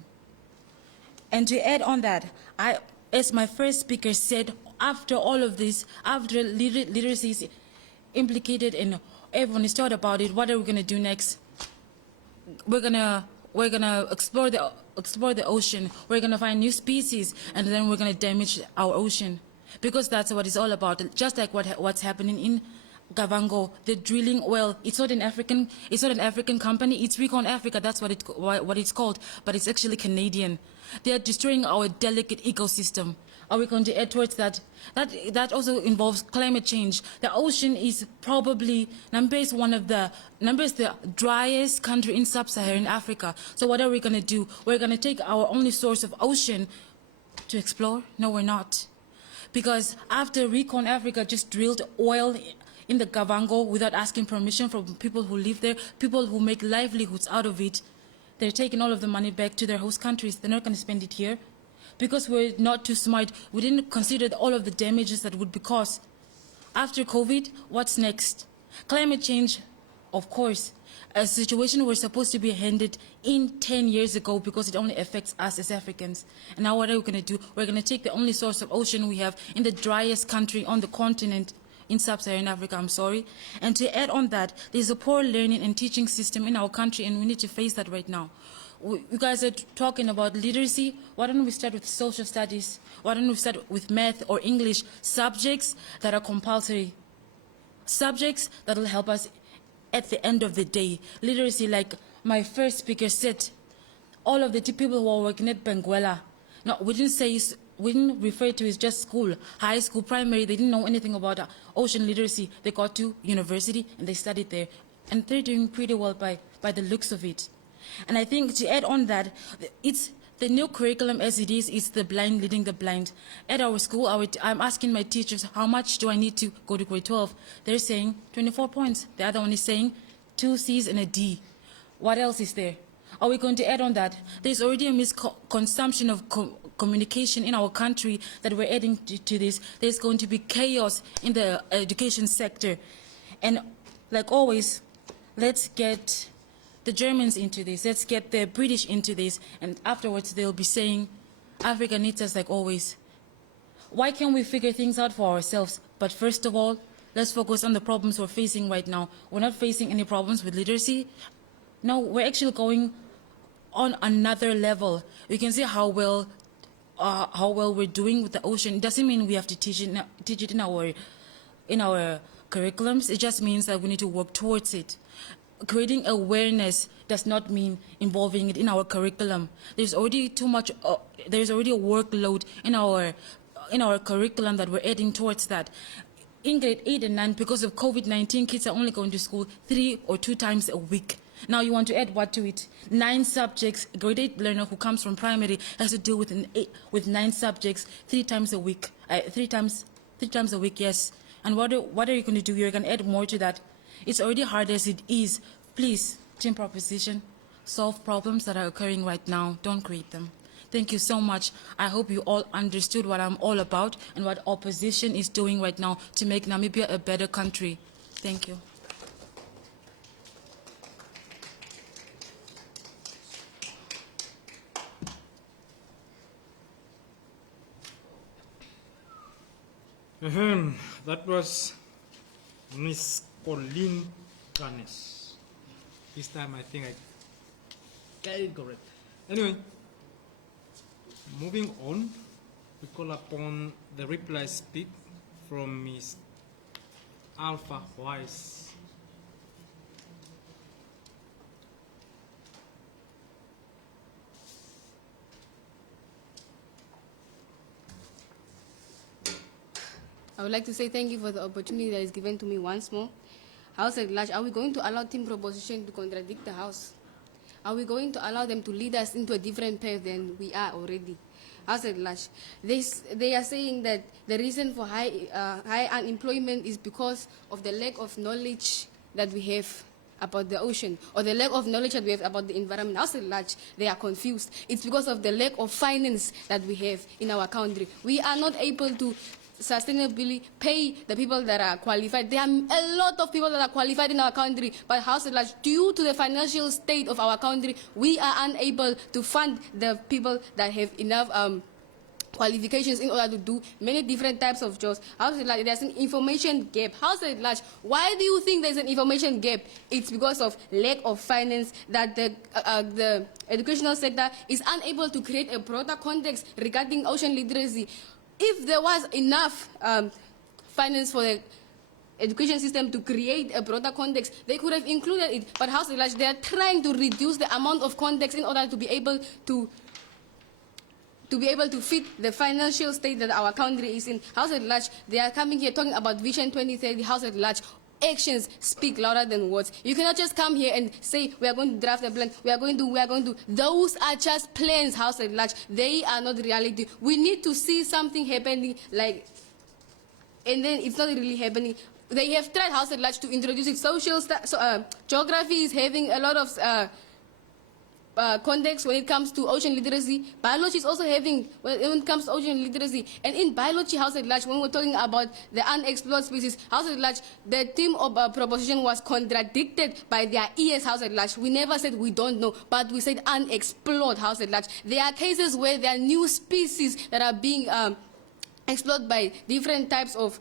And to add on that, as my first speaker said, after all of this, after literacy is implicated and everyone is taught about it, what are we going to do next? We're gonna explore the ocean. We're gonna find new species, and then we're gonna damage our ocean, because that's what it's all about. Just like what's happening in Kavango, the drilling oil. It's not an African company. It's Recon Africa. That's what it's called, but it's actually Canadian. They are destroying our delicate ecosystem. Are we going to add towards that? That also involves climate change. The ocean is probably, Namibia is the driest country in sub-Saharan Africa. So what are we going to do? We're going to take our only source of ocean to explore? No, we're not. Because after Recon Africa just drilled oil in the Kavango without asking permission from people who live there, people who make livelihoods out of it, they're taking all of the money back to their host countries. They're not going to spend it here. Because we're not too smart, we didn't consider all of the damages that would be caused. After COVID, what's next? Climate change, of course, a situation we're supposed to be handed in 10 years ago because it only affects us as Africans. And now what are we going to do? We're going to take the only source of ocean we have in the driest country on the continent, in sub-Saharan Africa, I'm sorry. And to add on that, there's a poor learning and teaching system in our country, and we need to face that right now. You guys are talking about literacy. Why don't we start with social studies? Why don't we start with math or English, subjects that are compulsory, subjects that will help us at the end of the day? Literacy, like my first speaker said, all of the people who are working at Benguela, no, we didn't refer to it as just school, high school, primary. They didn't know anything about ocean literacy. They got to university and they studied there, and they're doing pretty well by the looks of it. And I think to add on that, it's the new curriculum as it is. It's the blind leading the blind. At our school, I'm asking my teachers, how much do I need to go to grade 12? They're saying 24 points. The other one is saying 2 C's and a D. What else is there? Are we going to add on that? There's already a misconsumption of communication in our country that we're adding to this. There's going to be chaos in the education sector. And like always, let's get the Germans into this, let's get the British into this, and afterwards they'll be saying, Africa needs us like always. Why can't we figure things out for ourselves? But first of all, let's focus on the problems we're facing right now. We're not facing any problems with literacy. No, we're actually going on another level. You can see how well we're doing with the ocean. It doesn't mean we have to teach it in our curriculums. It just means that we need to work towards it. Creating awareness does not mean involving it in our curriculum. There's already too much. There's already a workload in our curriculum that we're adding towards that. In grade 8 and 9, because of COVID-19, kids are only going to school 3 or 2 times a week. Now you want to add what to it? 9 subjects. A grade 8 learner who comes from primary has to deal with 9 subjects 3 times a week. 3 times a week, yes. And what are you going to do? You're going to add more to that. It's already hard as it is. Please, team proposition, solve problems that are occurring right now. Don't create them. Thank you so much. I hope you all understood what I'm all about and what opposition is doing right now to make Namibia a better country. Thank you. That was Miss Colleen Ganes. This time I think I got it correct. Anyway, moving on, we call upon the reply speak from Miss Alpha Weiss. I would like to say thank you for the opportunity that is given to me once more. House at large, are we going to allow team proposition to contradict the House? Are we going to allow them to lead us into a different path than we are already? House at large, they are saying that the reason for high unemployment is because of the lack of knowledge that we have about the ocean, or the lack of knowledge that we have about the environment. House at large, they are confused. It's because of the lack of finance that we have in our country. We are not able to sustainably pay the people that are qualified. There are a lot of people that are qualified in our country, but House at large, due to the financial state of our country, we are unable to fund the people that have enough qualifications in order to do many different types of jobs. House at large, there's an information gap. House at large, why do you think there's an information gap? It's because of lack of finance, that the educational sector is unable to create a broader context regarding ocean literacy. If there was enough finance for the education system to create a broader context, they could have included it. But House at large, they are trying to reduce the amount of context in order to be able to fit the financial state that our country is in. House at large, they are coming here talking about Vision 2030. House at large, actions speak louder than words. You cannot just come here and say, we are going to draft a plan, we are going to. Those are just plans, House at large. They are not reality. We need to see something happening, and then it's not really happening. They have tried, House at large, to introduce it. Geography is having a lot of context when it comes to ocean literacy. Biology is also having, when it comes to ocean literacy. And in biology, House at Large, when we're talking about the unexplored species, House at Large, the theme of proposition was contradicted by their ES House at Large. We never said we don't know, but we said unexplored House at Large. There are cases where there are new species that are being explored by different types of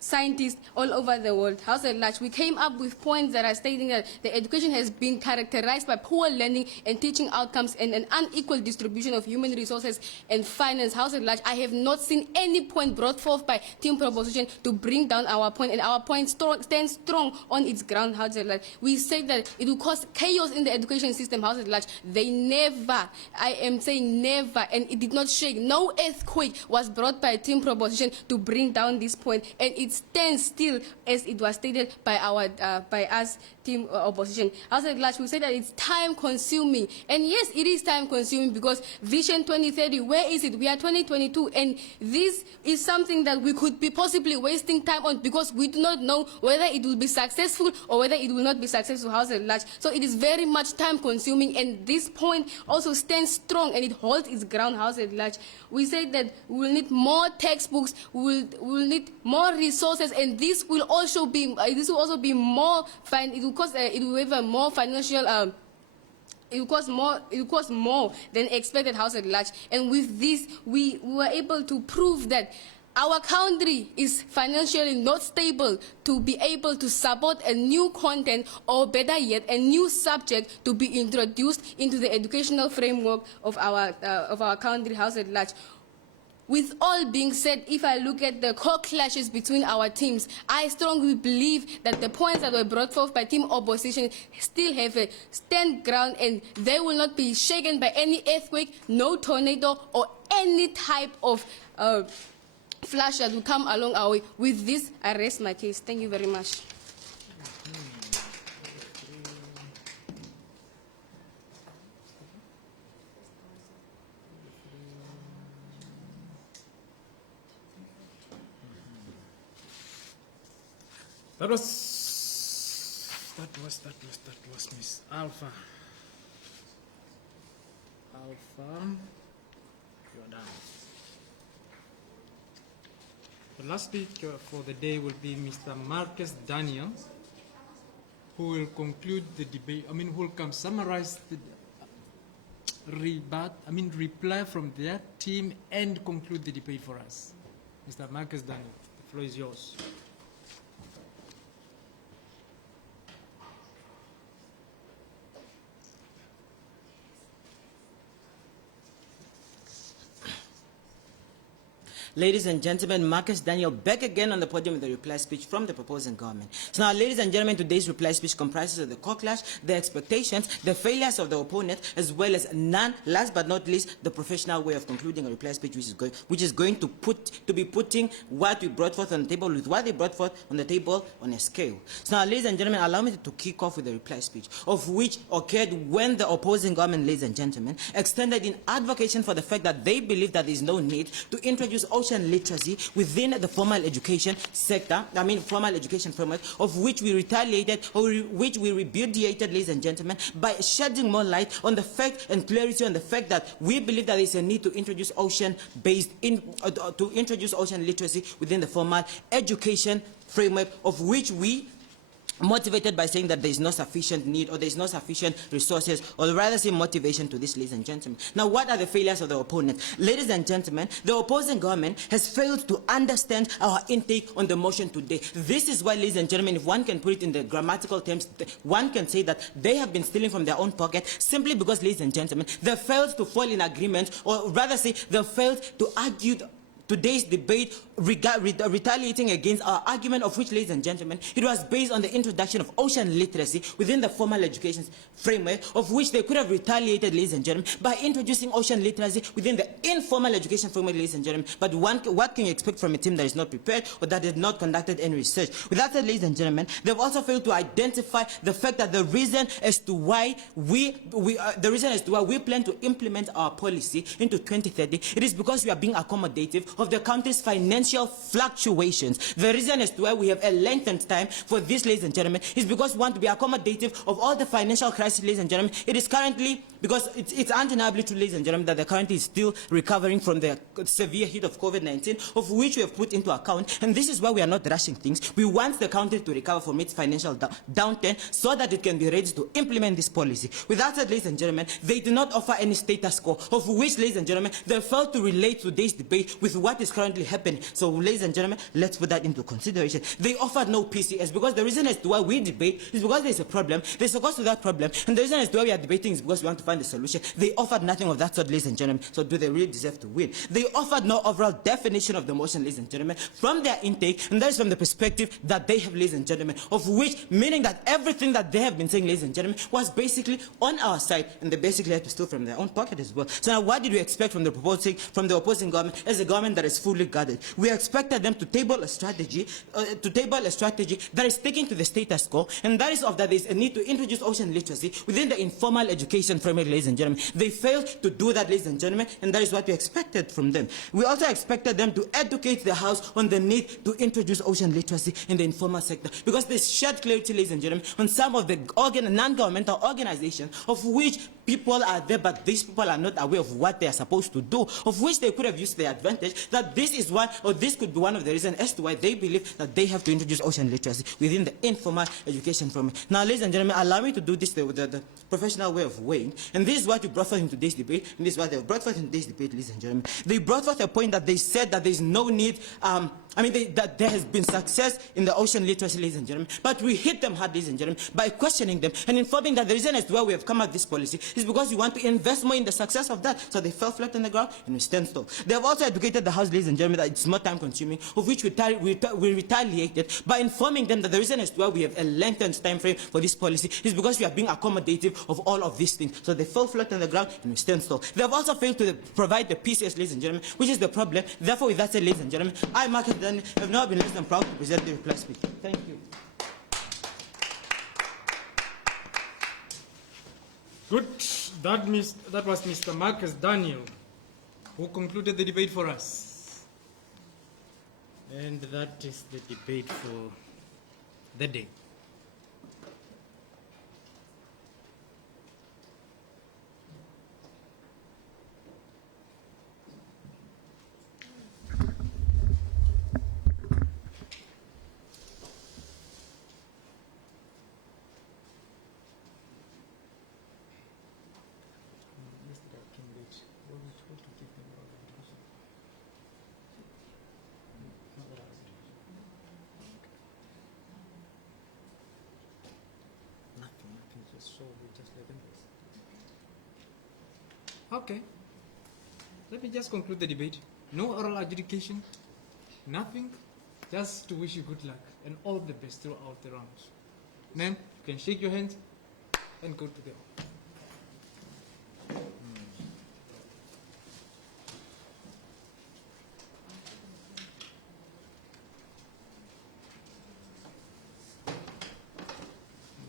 scientists all over the world. House at Large, we came up with points that are stating that the education has been characterized by poor learning and teaching outcomes and an unequal distribution of human resources and finance. House at Large, I have not seen any point brought forth by team proposition to bring down our point, and our point stands strong on its ground. House at Large, we say that it will cause chaos in the education system. House at Large, they never, I am saying never, and it did not shake. No earthquake was brought by team proposition to bring down this point, and it stands still as it was stated by our by us team opposition. House at Large, we say that it's time consuming, and yes, it is time consuming because Vision 2030, where is it? We are 2022, and this is something that we could be possibly wasting time on because we do not know whether it will be successful or whether it will not be successful. House at Large, so it is very much time consuming, and this point also stands strong and it holds its ground. House at Large, we say that we will need more textbooks, we will need more resources, and this will also be more fine. It will cost it will have a more financial it will cost more than expected. House at Large, and with this we were able to prove that our country is financially not stable to be able to support a new content, or better yet, a new subject to be introduced into the educational framework of our country. House at Large. With all being said, if I look at the core clashes between our teams, I strongly believe that the points that were brought forth by team opposition still have a stand ground, and they will not be shaken by any earthquake, no tornado, or any type of flash that will come along our way. With this, I rest my case. Thank you very much. That was Miss Alpha. You're down. The last speaker for the day will be Mr. Marcus Daniel, who will conclude the debate. Who will come summarize the reply from their team and conclude the debate for us. Mr. Marcus Daniel, the floor is yours. Ladies and gentlemen, Marcus Daniel back again on the podium with the reply speech from the proposing government. So now, ladies and gentlemen, today's reply speech comprises of the core clash, the expectations, the failures of the opponent, as well as last but not least, the professional way of concluding a reply speech, which is going to be putting what we brought forth on the table with what they brought forth on the table on a scale. So now, ladies and gentlemen, allow me to kick off with the reply speech, of which occurred when the opposing government, ladies and gentlemen, extended in advocacy for the fact that they believe that there is no need to introduce ocean literacy within the formal education sector, formal education framework, of which we retaliated, or which we repudiated, ladies and gentlemen, by shedding more light on the fact and clarity on the fact that we believe that there is a need to introduce ocean literacy within the formal education framework, of which we motivated by saying that there is no sufficient need, or there is no sufficient resources, or rather say motivation to this, ladies and gentlemen. Now, what are the failures of the opponent? Ladies and gentlemen, the opposing government has failed to understand our intake on the motion today. This is why, ladies and gentlemen, if one can put it in the grammatical terms, one can say that they have been stealing from their own pocket, simply because, ladies and gentlemen, they failed to fall in agreement, or rather say they failed to argue today's debate retaliating against our argument, of which, ladies and gentlemen, it was based on the introduction of ocean literacy within the formal education framework, of which they could have retaliated, ladies and gentlemen, by introducing ocean literacy within the informal education framework, ladies and gentlemen. But what can you expect from a team that is not prepared or that has not conducted any research? With that said, ladies and gentlemen, they've also failed to identify the fact that the reason as to why we plan to implement our policy into 2030, it is because we are being accommodative of the country's financial fluctuations. The reason as to why we have a lengthened time for this, ladies and gentlemen, is because we want to be accommodative of all the financial crisis, ladies and gentlemen. It is currently, because it's undeniably true, ladies and gentlemen, that the country is still recovering from the severe hit of COVID-19, of which we have put into account, and this is why we are not rushing things. We want the country to recover from its financial downturn so that it can be ready to implement this policy. With that said, ladies and gentlemen, they do not offer any status quo, of which, ladies and gentlemen, they fail to relate today's debate with what is currently happening. So, ladies and gentlemen, let's put that into consideration. They offered no PCS, because the reason as to why we debate is because there's a problem, there's a cause to that problem, and the reason as to why we are debating is because we want to find a solution. They offered nothing of that sort, ladies and gentlemen. So do they really deserve to win? They offered no overall definition of the motion, ladies and gentlemen, from their intake, and that is from the perspective that they have, ladies and gentlemen, of which, meaning that everything that they have been saying, ladies and gentlemen, was basically on our side, and they basically had to steal from their own pocket as well. So now what did we expect from the opposing government as a government that is fully guarded? We expected them to table a strategy, that is sticking to the status quo, and that is of that there is a need to introduce ocean literacy within the informal education framework, ladies and gentlemen. They failed to do that, ladies and gentlemen, and that is what we expected from them. We also expected them to educate the House on the need to introduce ocean literacy in the informal sector, because there's shared clarity, ladies and gentlemen, on some of the non-governmental organizations of which people are there, but these people are not aware of what they are supposed to do, of which they could have used their advantage, that this is one, or this could be one of the reasons as to why they believe that they have to introduce ocean literacy within the informal education framework. Now, ladies and gentlemen, allow me to do this with the professional way of weighing, and this is what you brought forth in today's debate, and this is what they brought forth in today's debate, ladies and gentlemen. They brought forth a point that they said that there is no need, that there has been success in the ocean literacy, ladies and gentlemen, but we hit them hard, ladies and gentlemen, by questioning them and informing that the reason as to why we have come up with this policy is because we want to invest more in the success of that. So they fell flat on the ground and we stand still. They have also educated the House, ladies and gentlemen, that it's more time consuming, of which we retaliated by informing them that the reason as to why we have a lengthened time frame for this policy is because we are being accommodative of all of these things. So they fell flat on the ground and we stand still. They have also failed to provide the PCS, ladies and gentlemen, which is the problem. Therefore, with that said, ladies and gentlemen, I, Mark, have now been less than proud to present the reply speaker. Thank you. Good. That was Mr. Marcus Daniel, who concluded the debate for us. And that is the debate for the day. Okay. Let me just conclude the debate. No oral adjudication, nothing. Just to wish you good luck and all the best throughout the rounds. Ma'am, you can shake your hands and go to the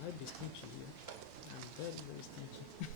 might be stingy here. I'm very, very stingy.